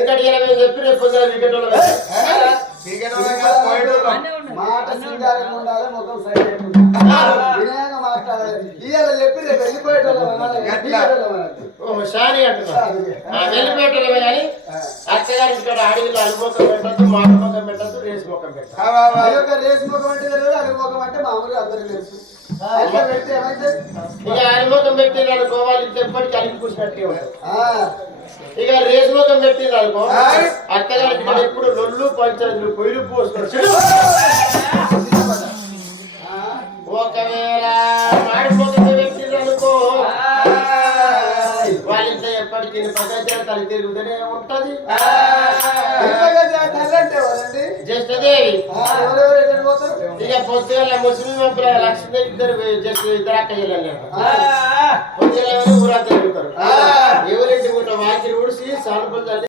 ఎందుకంటే ఇలా మేము చెప్పి రేపు పొద్దున వికెట్ మాట సింగారంగా ఉండాలి, ముఖం సైడ్ వినయంగా మాట్లాడాలి. ఇవాళ చెప్పి రేపు వెళ్ళిపోయేటోళ్ళు షాని అంటున్నారు వెళ్ళిపోయేటోళ్ళమే కానీ అత్తగారి ఇక్కడ అడవిలో అలుముఖం పెట్టద్దు, మాట ముఖం పెట్టద్దు, రేసు ముఖం పెట్టదు. రేసు ముఖం అంటే అడుగు ముఖం అంటే మామూలుగా అందరికి తెలుసు. ఇక అలుముఖం పెట్టింది అనుకోవాలి, ఎప్పటికీ అలిగి కూర్చున్నట్టే ఉంటుంది. ఇక రేసు ముఖం పెట్టింది అనుకో అత్తగారికి ఇక్కడ ఎప్పుడు రొల్లు పంచాయతీలు పొయ్యిలు పోస్తున్నారు. ఒకవేళ మాడి ముఖం పెట్టింది అనుకో వాళ్ళింట్లో ఎప్పటికీ ప్రజాచారం తల్లి తిరుగుతూనే ఉంటది. జ్యేష్ఠదేవి ఇక పొద్దుగల ముస్లిం లక్ష్మీ ఇద్దరు అక్క చెల్లెలు పొద్దుగల ఊరంతా తిరుగుతారు. ఎవరింటి ఉన్న వాకిలు ఊడిసి సానుపులు